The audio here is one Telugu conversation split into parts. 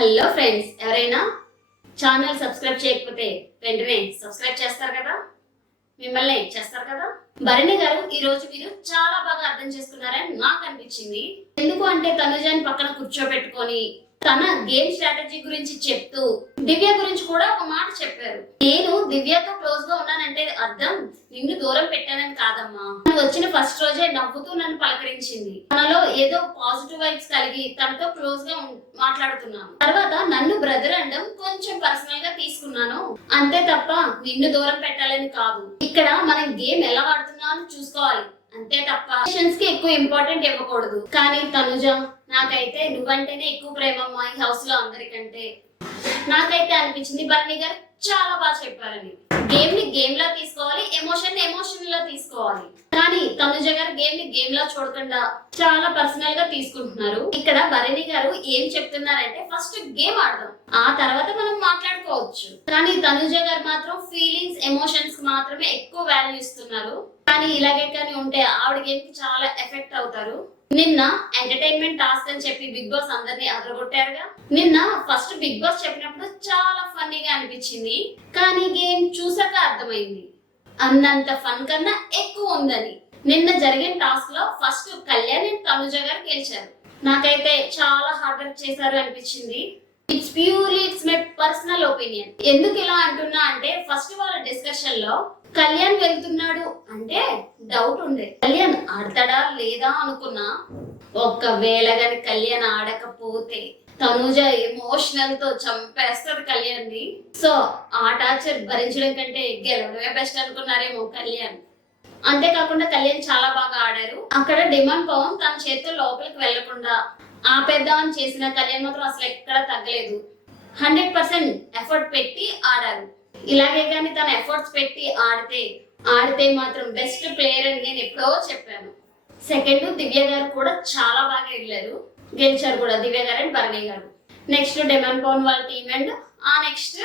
హలో ఫ్రెండ్స్, ఎవరైనా ఛానల్ సబ్స్క్రైబ్ చేయకపోతే వెంటనే సబ్స్క్రైబ్ చేస్తారు కదా, మిమ్మల్ని చేస్తారు కదా. భరణి గారు ఈ రోజు మీరు చాలా బాగా అర్థం చేసుకున్నారని నాకు అనిపించింది. ఎందుకు అంటే తనుజాని పక్కన కూర్చోబెట్టుకొని తన గేమ్ స్ట్రాటజీ గురించి చెప్తూ దివ్య గురించి కూడా ఒక మాట చెప్పారు. నేను దివ్యతో క్లోజ్ గా ఉన్నానంటే అర్థం నిన్ను దూరం పెట్టానని కాదమ్మా. నువ్వు వచ్చిన ఫస్ట్ రోజే నవ్వుతూ నన్ను పలకరించింది. తనలో ఏదో పాజిటివ్ వైబ్స్ కలిగి తనతో క్లోజ్ గా మాట్లాడుతున్నాను. తర్వాత నన్ను బ్రదర్ అనడం కొంచెం పర్సనల్ గా తీసుకున్నాను, అంతే తప్ప నిన్ను దూరం పెట్టాలని కాదు. ఇక్కడ మనం గేమ్ ఎలా ఆడుతున్నామో చూసుకోవాలి, అంతే తప్ప కి ఎక్కువ ఇంపార్టెంట్ ఇవ్వకూడదు. కానీ తనుజ, నాకైతే నువ్వంటేనే ఎక్కువ ప్రేమమ్మా ఈ హౌస్ లో అందరికంటే. నాకైతే అనిపించింది భరణి గారు చాలా బాగా చెప్పారని. గేమ్ ని గేమ్ లా తీసుకోవాలి, ఎమోషన్ ని ఎమోషన్ లా తీసుకోవాలి. కానీ తనుజ గారు గేమ్ ని గేమ్ లా చూడకుండా చాలా పర్సనల్ గా తీసుకుంటున్నారు. ఇక్కడ భరణి గారు ఏం చెప్తున్నారంటే ఫస్ట్ గేమ్ ఆడదాం, ఆ తర్వాత మనం మాట్లాడుకోవచ్చు. కానీ తనుజ గారు మాత్రం ఫీలింగ్స్ ఎమోషన్స్ కి మాత్రమే ఎక్కువ వాల్యూ ఇస్తున్నారు. కానీ ఇలాగే కానీ ఉంటే ఆవిడ గేమ్ కి చాలా ఎఫెక్ట్ అవుతారు. నిన్న ఎంటర్టైన్మెంట్ టాస్క్ అని చెప్పి బిగ్ బాస్ అందరినీ అదరగొట్టారుగా. నిన్న ఫస్ట్ బిగ్ బాస్ చెప్పినప్పుడు చాలా ఫన్నీగా అనిపించింది, కానీ గేమ్ చూసాక అర్థమైంది అన్నంత ఫన్ కన్నా ఎక్కువ ఉందని. నిన్న జరిగిన టాస్క్ లో ఫస్ట్ కళ్యాణ్ అండ్ తనుజ గారు గెలిచారు. నాకైతే చాలా హార్డ్ వర్క్ చేశారు అనిపించింది. It's purely it's my personal opinion. ఎందుకు ఇలా అంటున్నా అంటే ఫస్ట్ వాళ్ళ డిస్కషన్ లో కళ్యాణ్ వెళ్తున్నాడు అంటే డౌట్ ఉండే, కళ్యాణ్ ఆడతాడా లేదా అనుకున్నా. ఒక్కవేళ గాని కళ్యాణ్ ఆడకపోతే తనుజ ఎమోషనల్ తో చంపేస్తుంది కళ్యాణ్ ని. సో ఆ టార్చర్ భరించడం కంటే గెలవడమే బెస్ట్ అనుకున్నారేమో కళ్యాణ్. అంతేకాకుండా కళ్యాణ్ చాలా బాగా ఆడారు. అక్కడ డిమాండ్ పవన్ తన చేతితో లోపలికి వెళ్లకుండా ఆపేద్దామని చేసిన కళ్యాణ్ మాత్రం అసలు ఎక్కడ తగ్గలేదు. 100% ఎఫర్ట్ పెట్టి ఆడారు. ఇలాగే కానీ తన ఎఫర్ట్స్ పెట్టి ఆడితే మాత్రం బెస్ట్ ప్లేయర్ అని నేను ఎప్పుడో చెప్పాను. సెకండ్ దివ్య గారు కూడా చాలా బాగా వెళ్ళారు, గెలిచారు కూడా దివ్య గారు and Bharani garu. Next demand Pawan వాళ్ళ team and next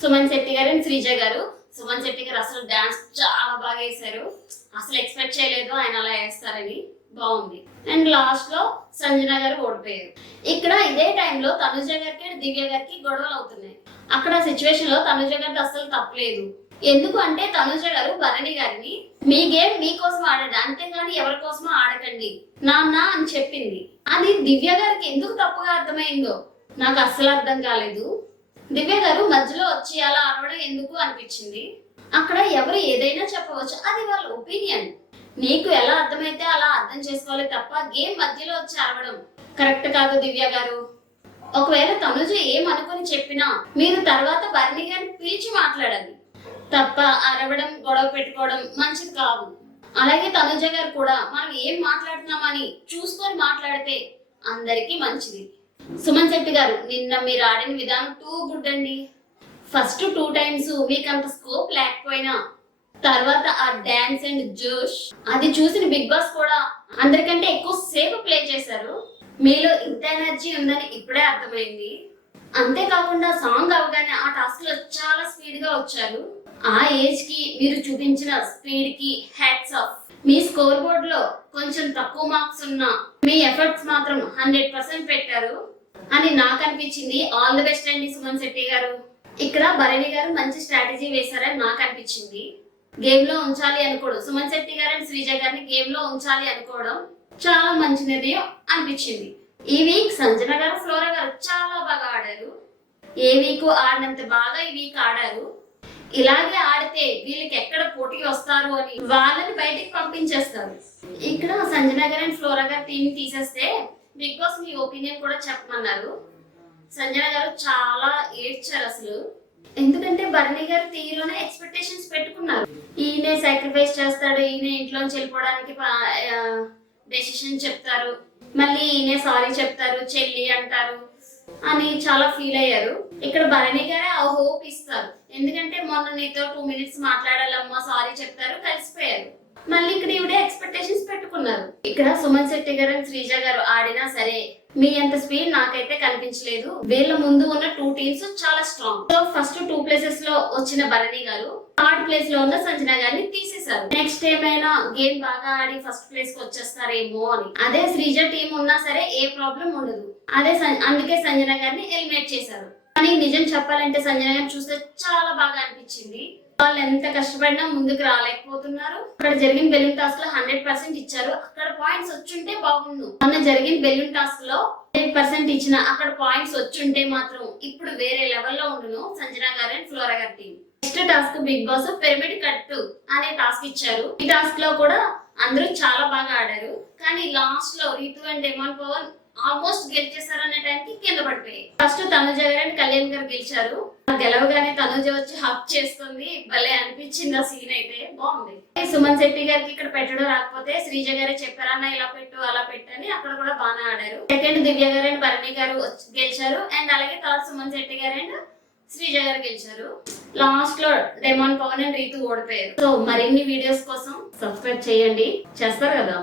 Suman Shetty గారు అండ్ శ్రీజ గారు. సుమన్ శెట్టి గారు అసలు డాన్స్ చాలా బాగా వేశారు, అసలు ఎక్స్పెక్ట్ చేయలేదు ఆయన అలా వేస్తారని, బాగుంది. అండ్ లాస్ట్ లో సంజన గారు ఓడిపోయారు. ఇక్కడ ఇదే టైంలో తనుజ గారికి అండ్ దివ్య గారికి గొడవలు అవుతున్నాయి. అక్కడ సిచ్యువేషన్ లో తనుజ గారికి అసలు తప్పలేదు. ఎందుకు అంటే తనుజ గారు భరణి గారిని మీ గేమ్ మీకోసం ఆడండి, అంతేగాని ఎవరి కోసమో ఆడకండి నాన్న అని చెప్పింది. అది దివ్య గారికి ఎందుకు తప్పుగా అర్థమైందో నాకు అస్సలు అర్థం కాలేదు. దివ్య గారు మధ్యలో వచ్చి అలా అరవడం ఎందుకు అనిపించింది. అక్కడ ఎవరు ఏదైనా చెప్పవచ్చు, అది వాళ్ళ ఒపీనియన్. నీకు ఎలా అర్థమైతే అలా అర్థం చేసుకోవాలి తప్ప గేమ్ మధ్యలో వచ్చి అరవడం కరెక్ట్ కాదు దివ్య గారు. ఒకవేళ తనుజ ఏమనుకుని చెప్పినా మీరు తర్వాత భరణి గారిని పిలిచి మాట్లాడాలి తప్ప అరవడం గొడవ పెట్టుకోవడం మంచిది కాదు. అలాగే తనుజ గారు కూడా మనం ఏం మాట్లాడుతున్నామని చూసుకొని మాట్లాడితే అందరికీ మంచిది. సుమన్ శెట్టి గారు నిన్న మీరు ఆడిన విధానం టూ గుడ్ అండి. ఫస్ట్ 2 టైమ్స్ మీకు అంత స్కోప్ లేకపోయినా తర్వాత ఆ డాన్స్ అండ్ జోష్ అది చూసిన బిగ్ బాస్ కూడా అందరికంటే ఎక్కువ సేపు ప్లే చేశారు. మీలో ఇంత ఎనర్జీ ఉందని ఇప్పుడే అర్థమైంది. అంతేకాకుండా సాంగ్ అవగానే ఆ టాస్క్ లో చాలా స్పీడ్ గా వచ్చారు. ఆ ఏజ్ కి మీరు చూపించిన స్పీడ్ కి హ్యాట్స్ ఆఫ్. మీ స్కోర్ బోర్డ్ లో కొంచెం తక్కువ మార్క్స్ ఉన్నా మీ ఎఫర్ట్స్ మాత్రం 100% పెట్టారు అని నాకు అనిపించింది. ఆల్ ది బెస్ట్ అండి సుమన్ శెట్టి గారు. ఇక్కడ భరణి గారు మంచి స్ట్రాటజీ వేశారని నాకు అనిపించింది. గేమ్ లో ఉంచాలి అనుకోవడం, సుమన్ శెట్టి గారు అండ్ శ్రీజ గారిని గేమ్ లో ఉంచాలి అనుకోవడం చాలా మంచి నిర్ణయం అనిపించింది. ఈ వీక్ సంజన గారు ఫ్లోరా గారు చాలా బాగా ఆడారు. ఏ వీక్ ఆడినంత బాగా ఈ వీక్ ఆడారు. ఇలాగే ఆడితే వీళ్ళకి ఎక్కడ పోటీ వస్తారు అని వాళ్ళని బయటికి పంపించేస్తారు. ఇక్కడ సంజన గారు అండ్ ఫ్లోరా గారు టీం తీసేస్తే బిగ్ బాస్ మీ ఒపీనియన్ కూడా చెప్పమన్నారు. సంజన గారు చాలా ఏడ్చారు అసలు. ఎందుకంటే భరణి గారు తీరులోనే ఎక్స్పెక్టేషన్స్ పెట్టుకున్నారు. ఈయనే సాక్రిఫైస్ చేస్తాడు, ఈయన ఇంట్లోంచి వెళ్ళిపోవడానికి డెసిషన్ చెప్తారు, మళ్ళీ ఈయనే సారీ చెప్తారు, చెల్లి అంటారు అని చాలా ఫీల్ అయ్యారు. ఇక్కడ భరణి గారే ఆ హోప్ ఇస్తారు. ఎందుకంటే మొన్న నీతో 2 minutes మాట్లాడాలమ్మా సారీ చెప్తారు, కలిసిపోయారు. మళ్ళీ ఇక్కడ ఈవిడే ఎక్స్పెక్టేషన్స్ పెట్టుకున్నారు. ఇక్కడ సుమన్ శెట్టి గారు శ్రీజ గారు ఆడినా సరే మీ అంత స్పీడ్ నాకైతే కనిపించలేదు. వీళ్ళ ముందు ఉన్న 2 టీమ్స్ చాలా స్ట్రాంగ్. సో ఫస్ట్ 2 ప్లేసెస్ లో వచ్చిన భరణి గారు థర్డ్ ప్లేస్ లో ఉన్న సంజన గారిని తీసేశారు. నెక్స్ట్ ఏమైనా గేమ్ బాగా ఆడి ఫస్ట్ ప్లేస్ కి వచ్చేస్తారేమో అని. అదే శ్రీజ టీం ఉన్నా సరే ఏ ప్రాబ్లం ఉండదు. అందుకే సంజన గారిని ఎలిమినేట్ చేశారు. కానీ నిజం చెప్పాలంటే సంజన గారిని చూస్తే చాలా బాగా అనిపించింది. వాళ్ళు ఎంత కష్టపడినా ముందుకు రాలేకపోతున్నారు. అక్కడ జరిగిన బెలూన్ టాస్క్ లో 100% ఇచ్చారు. అక్కడ పాయింట్స్ వచ్చుంటే బాగుండు. మొన్న జరిగిన బెలూన్ టాస్క్ లో 100% ఇచ్చిన అక్కడ పాయింట్స్ వచ్చుంటే మాత్రం ఇప్పుడు వేరే లెవెల్లో ఉండును సంజన గారు అండ్ ఫ్లోరా గారి team. Next task Bigg Boss pyramid కట్టు అనే టాస్క్ ఇచ్చారు. ఈ టాస్క్ లో కూడా అందరూ చాలా బాగా ఆడారు. కానీ లాస్ట్ లో Ritu and Demon Pavan almost గెలిచేశారు అనే టైంకి కింద పడిపోయాయి. ఫస్ట్ తనుజ గారు అండ్ కళ్యాణ్ గారు గెలిచారు. గెలవగానే తనుజ వచ్చి హక్ చేస్తుంది. భలే అనిపించింది ఆ సీన్ అయితే బాగుంది. సుమన్ శెట్టి గారికి ఇక్కడ పెట్టడం రాకపోతే శ్రీజ గారే చెప్పారన్న ఇలా పెట్టు అలా పెట్టు అని అక్కడ కూడా బాగా ఆడారు. సెకండ్ దివ్య గారు అండ్ భరణి గారు గెలిచారు. అండ్ అలాగే థర్డ్ సుమన్ శెట్టి గారు అండ్ శ్రీజ గారు గెలిచారు. లాస్ట్ లో డెమాన్ పవన్ అండ్ రీతు ఓడిపోయారు. సో మరిన్ని వీడియోస్ కోసం సబ్స్క్రైబ్ చేయండి. చేస్తారు కదా.